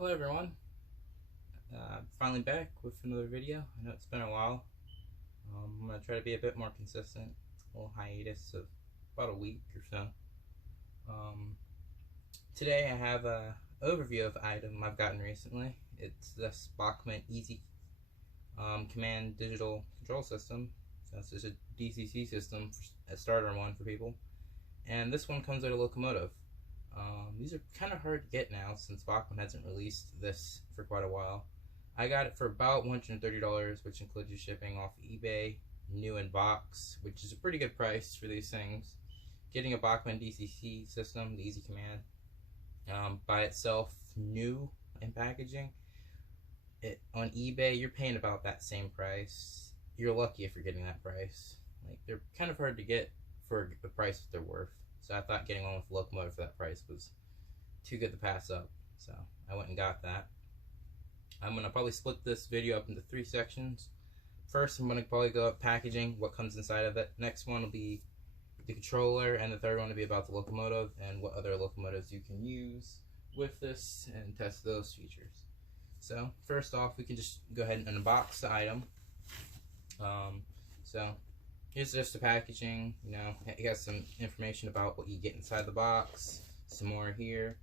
Hello everyone, finally back with another video. I know it's been a while. I'm going to try to be a bit more consistent. A little hiatus of about a week or so. Today I have an overview of an item I've gotten recently. It's this Bachmann Easy Command Digital Control System. So it's just a DCC system, a starter one for people. And this one comes with a Locomotive. These are kind of hard to get now since Bachmann hasn't released this for quite a while. I got it for about $130, which includes shipping off eBay, new in box, which is a pretty good price for these things. Getting a Bachmann DCC system, the Easy Command, by itself, new in packaging, on eBay you're paying about that same price. You're lucky if you're getting that price. Like, they're kind of hard to get for the price that they're worth. So I thought getting one with Locomotive for that price was too good to pass up. So I went and got that. I'm going to probably split this video up into 3 sections. First, I'm going to probably go up packaging, what comes inside of it. Next one will be the controller, and the third one will be about the Locomotive and what other locomotives you can use with this and test those features. So first off, we can just go ahead and unbox the item. So here's just the packaging. You know, it has some information about what you get inside the box. Some more here.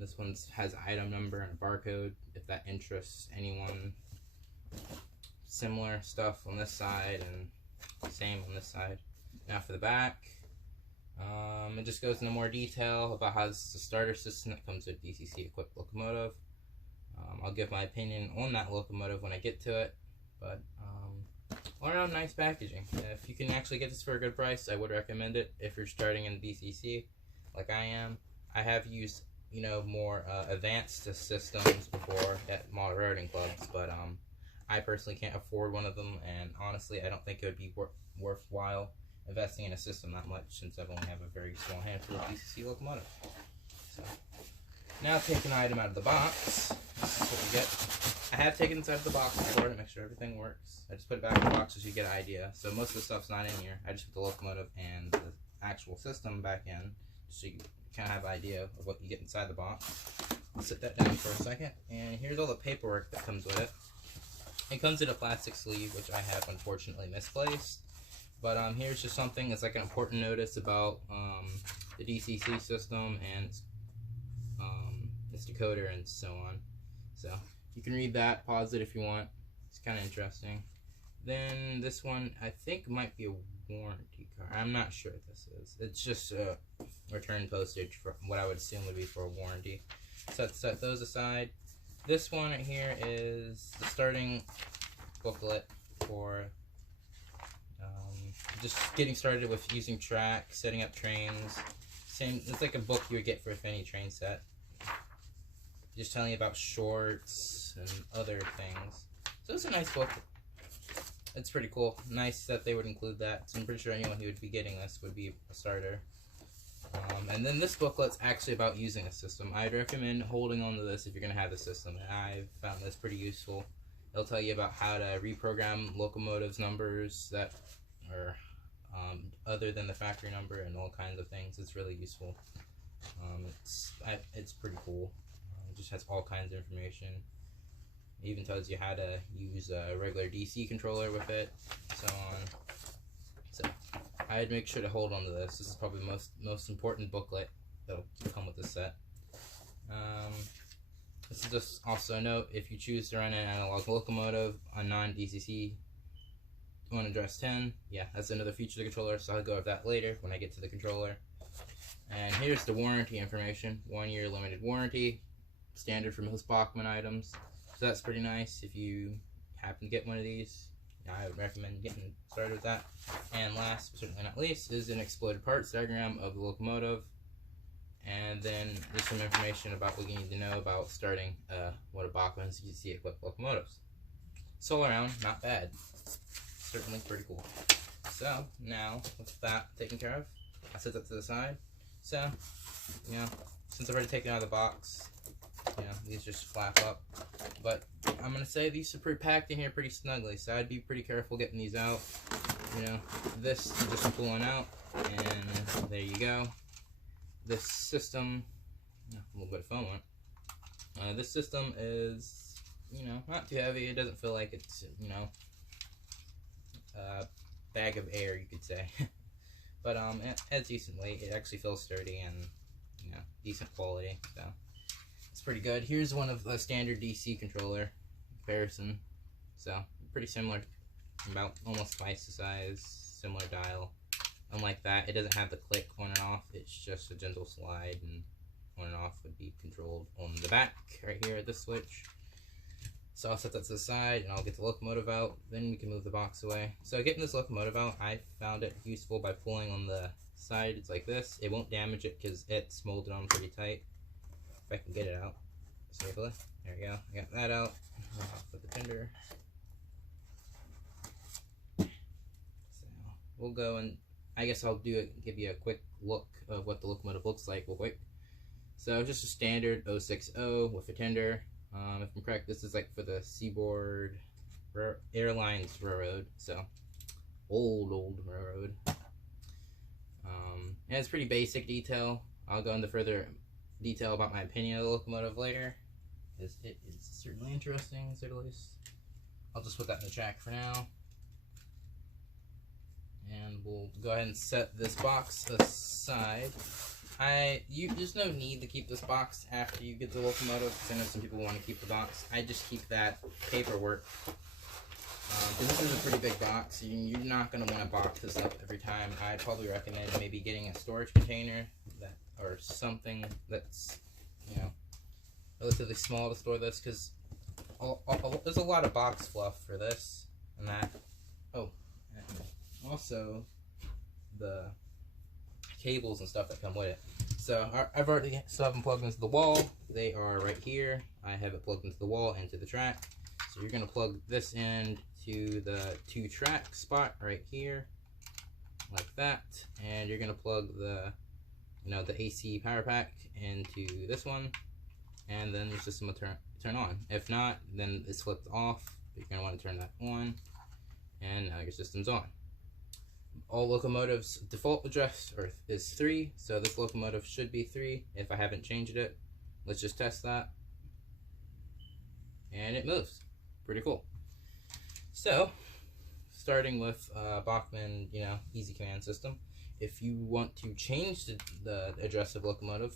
This one has item number and a barcode if that interests anyone. Similar stuff on this side and same on this side. Now for the back, it just goes into more detail about how this is a starter system that comes with DCC equipped Locomotive. I'll give my opinion on that Locomotive when I get to it, but all around nice packaging. If you can actually get this for a good price, I would recommend it if you're starting in DCC like I am. I have used, you know, more advanced systems before at model railroading clubs, but I personally can't afford one of them, and honestly I don't think it would be worthwhile investing in a system that much since I've only have a very small handful of DCC locomotives. So now take an item out of the box. This is what you get. I have taken inside of the box before to make sure everything works. I just put it back in the box so you get an idea. So most of the stuff's not in here. I just put the Locomotive and the actual system back in so you kind of have an idea of what you get inside the box. I'll sit that down for a second. And here's all the paperwork that comes with it. It comes in a plastic sleeve, which I have unfortunately misplaced. But here's just something that's like an important notice about the DCC system and its decoder and so on. So you can read that, pause it if you want. It's kind of interesting. Then this one, I think might be a warranty card. I'm not sure what this is. It's just a return postage for what I would assume would be for a warranty. So let's set those aside. This one right here is the starting booklet for just getting started with using track, setting up trains. Same, it's like a book you would get for any train set. Just telling you about shorts and other things. So it's a nice book. It's pretty cool. Nice that they would include that. So I'm pretty sure anyone who would be getting this would be a starter. And then this booklet's actually about using a system. I'd recommend holding on to this if you're going to have the system. I've found this pretty useful. It'll tell you about how to reprogram locomotives numbers that are other than the factory number and all kinds of things. It's really useful. It's pretty cool. It just has all kinds of information. It even tells you how to use a regular DC controller with it, so on. So I'd make sure to hold on to this. This is probably the most important booklet that'll come with this set. This is just also a note: if you choose to run an analog locomotive on non-DCC on address 10, yeah, that's another feature of the controller, so I'll go over that later when I get to the controller. And here's the warranty information. 1 year limited warranty, standard for most Bachmann items. So that's pretty nice if you happen to get one of these. I would recommend getting started with that. And last but certainly not least is an exploded parts diagram of the locomotive. And then there's some information about what you need to know about starting one of Bachmann's DCC equipped locomotives. So all around, not bad. Certainly pretty cool. So now with that taken care of, I set that to the side. So, you know, since I've already taken it out of the box, you know, these just flap up. But I'm gonna say these are pretty packed in here pretty snugly, so I'd be pretty careful getting these out. You know, this is just pulling out, and there you go. This system, a little bit of foam on it. This system is, not too heavy. It doesn't feel like it's, a bag of air, you could say. But it has decent weight. It actually feels sturdy and, decent quality. So it's pretty good. Here's one of the standard DC controller comparison. So pretty similar, about almost twice the size, similar dial. Unlike that, it doesn't have the click on and off. It's just a gentle slide, and on and off would be controlled on the back right here at this switch. So I'll set that to the side, and I'll get the locomotive out. Then we can move the box away. So getting this locomotive out, I found it useful by pulling on the side. It's like this. It won't damage it because it's molded on pretty tight. If I can get it out safely. There we go. I got that out. Put the tender. So we'll go and I guess I'll give you a quick look of what the locomotive looks like real quick. So just a standard 060 with a tender. If I'm correct, this is like for the Seaboard Airlines Railroad, so old railroad. And it's pretty basic detail. I'll go into further detail about my opinion of the locomotive later, because it is certainly interesting, to say the least. I'll just put that in the track for now. And we'll go ahead and set this box aside. There's no need to keep this box after you get the locomotive, because I know some people want to keep the box. I just keep that paperwork. This is a pretty big box. You're not going to want to box this up every time. I'd probably recommend maybe getting a storage container or something that's, relatively small to store this, because there's a lot of box fluff for this and that. Oh, and also the cables and stuff that come with it. So I've already still have them plugged into the wall. They are right here. I have it plugged into the wall into the track. So you're gonna plug this in to the 2-track spot right here, like that, and you're gonna plug the the AC power pack into this one, and then your system will turn on. If not, then it's flipped off. You're gonna want to turn that on, and now your system's on. All locomotives' default address is 3, so this locomotive should be 3 if I haven't changed it. Let's just test that. And it moves. Pretty cool. So, starting with Bachmann, easy command system. If you want to change the address of locomotive,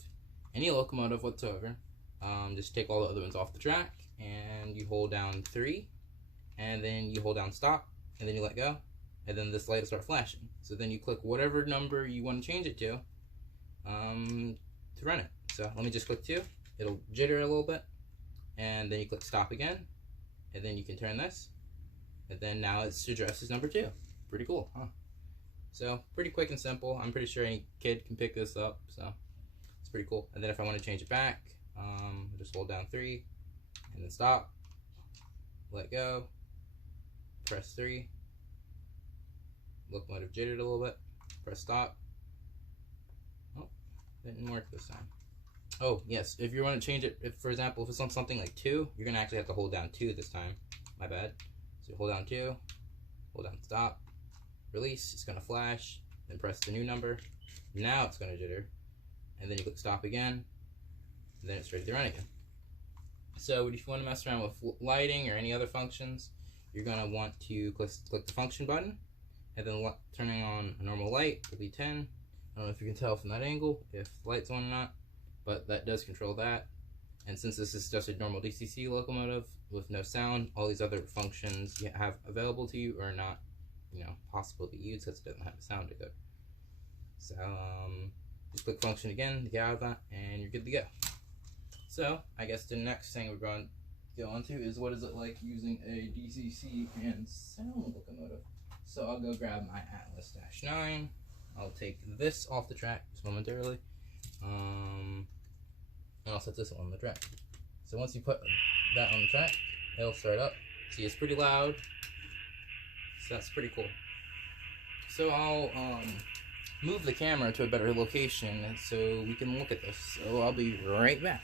any locomotive whatsoever, just take all the other ones off the track, and you hold down 3, and then you hold down stop, and then you let go. And then this light will start flashing. So then you click whatever number you want to change it to run it. So let me just click 2. It'll jitter a little bit. And then you click stop again. And then you can turn this. And then now its address is number 2. Pretty cool, huh? So pretty quick and simple. I'm pretty sure any kid can pick this up. So it's pretty cool. And then if I want to change it back, just hold down 3. And then stop. Let go. Press 3. Locomotive jittered a little bit. Press stop. Oh, didn't work this time. Oh, yes. If you want to change it, for example, if it's on something like 2, you're going to actually have to hold down 2 this time. My bad. So hold down 2, hold down stop, release, it's going to flash, then press the new number. Now it's going to jitter. And then you click stop again, and then it's ready to run again. So if you want to mess around with lighting or any other functions, you're going to want to click the function button. And then turning on a normal light will be 10. I don't know if you can tell from that angle if the light's on or not, but that does control that. And since this is just a normal DCC locomotive with no sound, all these other functions you have available to you are not, possible to use because it doesn't have a sound to go. So just click function again to get out of that, and you're good to go. So I guess the next thing we're going to go on to is what is it like using a DCC and sound locomotive. So I'll go grab my Atlas-9. I'll take this off the track just momentarily. And I'll set this on the track. So once you put that on the track, it'll start up. See, it's pretty loud. So that's pretty cool. So I'll move the camera to a better location so we can look at this. So I'll be right back.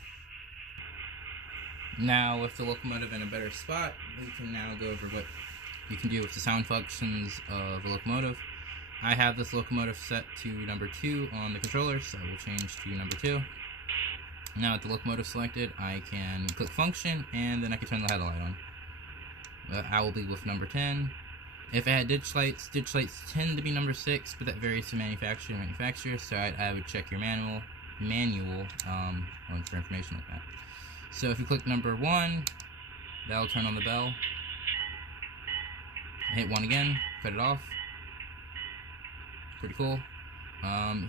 Now with the locomotive in a better spot, we can now go over what you can do with the sound functions of a locomotive. I have this locomotive set to number 2 on the controller, so we'll change to number 2. Now with the locomotive selected, I can click function, and then I can turn the headlight on. I will be with number 10. If I had ditch lights tend to be number 6, but that varies from manufacturer to manufacturer, so I would check your manual for information like that. So if you click number 1, that'll turn on the bell. Hit 1 again, cut it off. Pretty cool.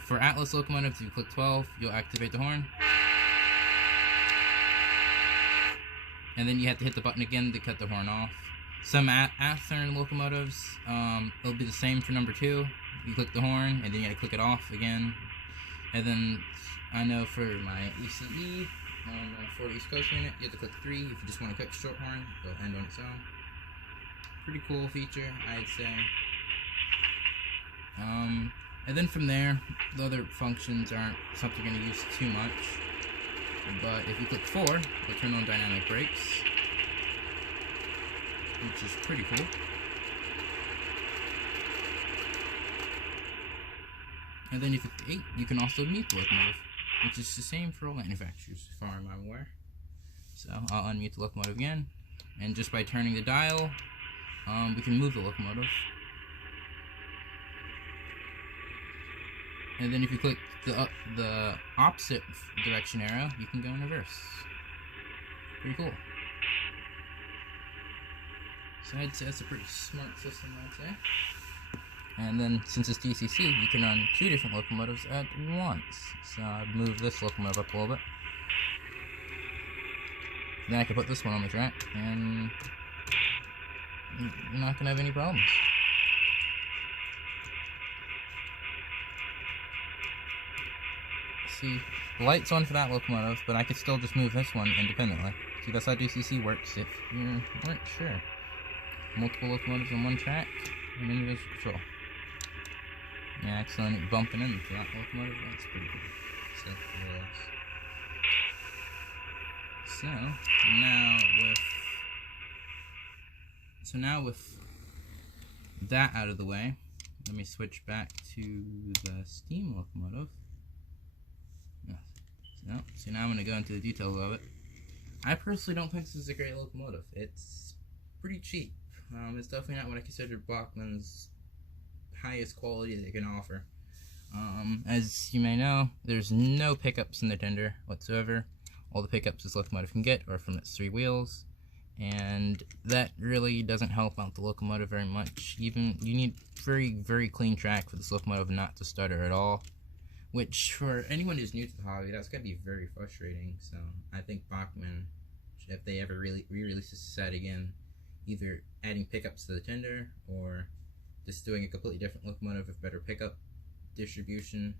For Atlas locomotives, if you click 12, you'll activate the horn. And then you have to hit the button again to cut the horn off. Some Athearn locomotives, it'll be the same for number 2. You click the horn, and then you gotta click it off again. And then, I know for my ECE, on my 40 East Coast unit, you have to click 3 if you just want to cut short horn. It'll end on its own. Pretty cool feature, I'd say. And then from there, the other functions aren't something you're going to use too much. But if you click 4, it'll turn on dynamic brakes, which is pretty cool. And then if you click 8, you can also mute the locomotive, which is the same for all manufacturers, as far as I'm aware. So I'll unmute the locomotive again, and just by turning the dial, we can move the locomotive. And then if you click the opposite direction arrow, you can go in reverse. Pretty cool. So I'd say that's a pretty smart system, I'd say. And then, since it's DCC, you can run 2 different locomotives at once. So I'd move this locomotive up a little bit. Then I can put this one on the track, and you're not going to have any problems. See, the light's on for that locomotive, but I could still just move this one independently. See, that's how DCC works if you weren't sure. Multiple locomotives on one track, and individual control. Yeah, accidentally bumping into that locomotive, that's pretty cool. So now with that out of the way, let me switch back to the steam locomotive. So now I'm going to go into the details of it. I personally don't think this is a great locomotive. It's pretty cheap. It's definitely not what I consider Bachmann's highest quality they can offer. As you may know, there's no pickups in the tender whatsoever. All the pickups this locomotive can get are from its 3 wheels, and that really doesn't help out the locomotive very much. Even you need very, very clean track for this locomotive not to stutter at all. Which, for anyone who's new to the hobby, that's going to be very frustrating. So, I think Bachmann, if they ever re-release this set again, either adding pickups to the tender, or just doing a completely different locomotive with better pickup distribution,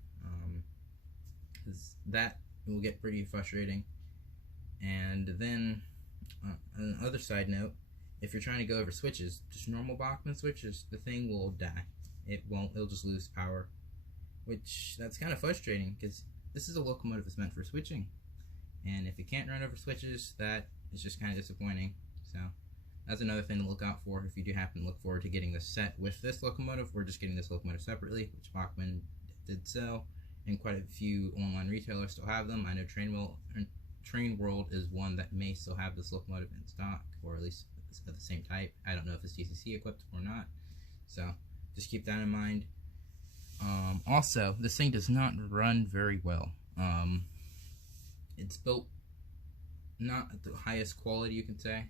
because that will get pretty frustrating. And then, on the other side note, if you're trying to go over switches, just normal Bachmann switches, the thing will die. It'll just lose power. Which, that's kind of frustrating, because this is a locomotive that's meant for switching. And if it can't run over switches, that is just kind of disappointing. So, that's another thing to look out for if you do happen to look forward to getting this set with this locomotive, or just getting this locomotive separately, which Bachmann did sell, and quite a few online retailers still have them. I know Train World is one that may still have this locomotive in stock, or at least of the same type. I don't know if it's DCC equipped or not. So, just keep that in mind. Also, this thing does not run very well. It's built not at the highest quality, you can say.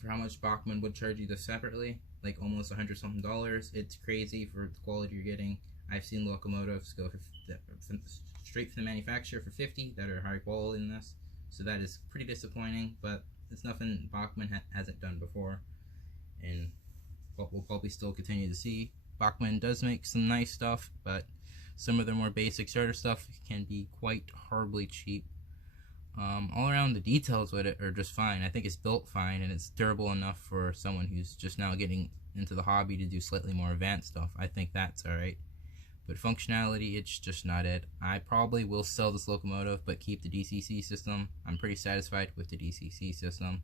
For how much Bachmann would charge you this separately, like almost $100-something. It's crazy for the quality you're getting. I've seen locomotives go straight from the manufacturer for $50 that are higher quality than this. So that is pretty disappointing, but it's nothing Bachmann hasn't done before, and what we'll probably still continue to see. Bachmann does make some nice stuff, but some of their more basic starter stuff can be quite horribly cheap. All around, the details with it are just fine. I think it's built fine, and it's durable enough for someone who's just now getting into the hobby to do slightly more advanced stuff. I think that's alright. But functionality, it's just not it. I probably will sell this locomotive, but keep the DCC system. I'm pretty satisfied with the DCC system.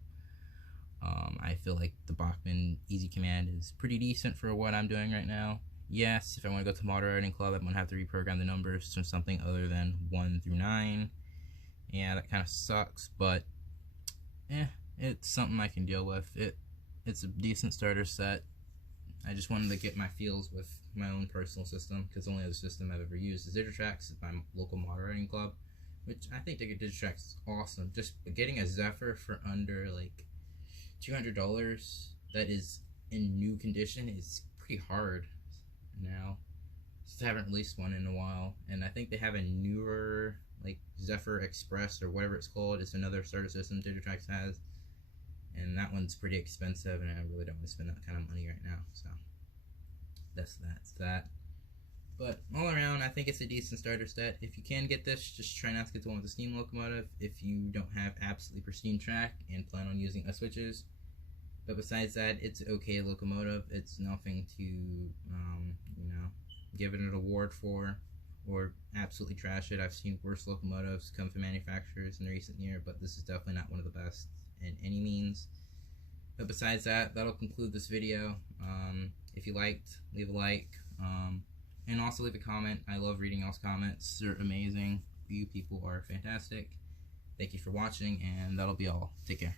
I feel like the Bachmann Easy Command is pretty decent for what I'm doing right now. Yes, if I want to go to Model Riding Club, I'm going to have to reprogram the numbers to something other than 1 through 9. Yeah, that kind of sucks, but it's something I can deal with. It's a decent starter set. I just wanted to get my feels with my own personal system, because the only other system I've ever used is Digitrax at my local moderating club, which I think Digitrax is awesome. Just getting a Zephyr for under like $200 that is in new condition is pretty hard now. Just haven't released one in a while, and I think they have a newer like Zephyr Express or whatever it's called. It's another starter system Digitrax has, and that one's pretty expensive, and I really don't want to spend that kind of money right now. So that's that. But all around, I think it's a decent starter set. If you can get this, just try not to get the one with the steam locomotive if you don't have absolutely pristine track and plan on using switches. But besides that, it's okay locomotive. It's nothing to, give it an award for or absolutely trash it. I've seen worse locomotives come from manufacturers in the recent year, but this is definitely not one of the best in any means. But besides that, that'll conclude this video. If you liked, leave a like, and also leave a comment. I love reading y'all's comments. They're amazing. You people are fantastic. Thank you for watching, and that'll be all. Take care.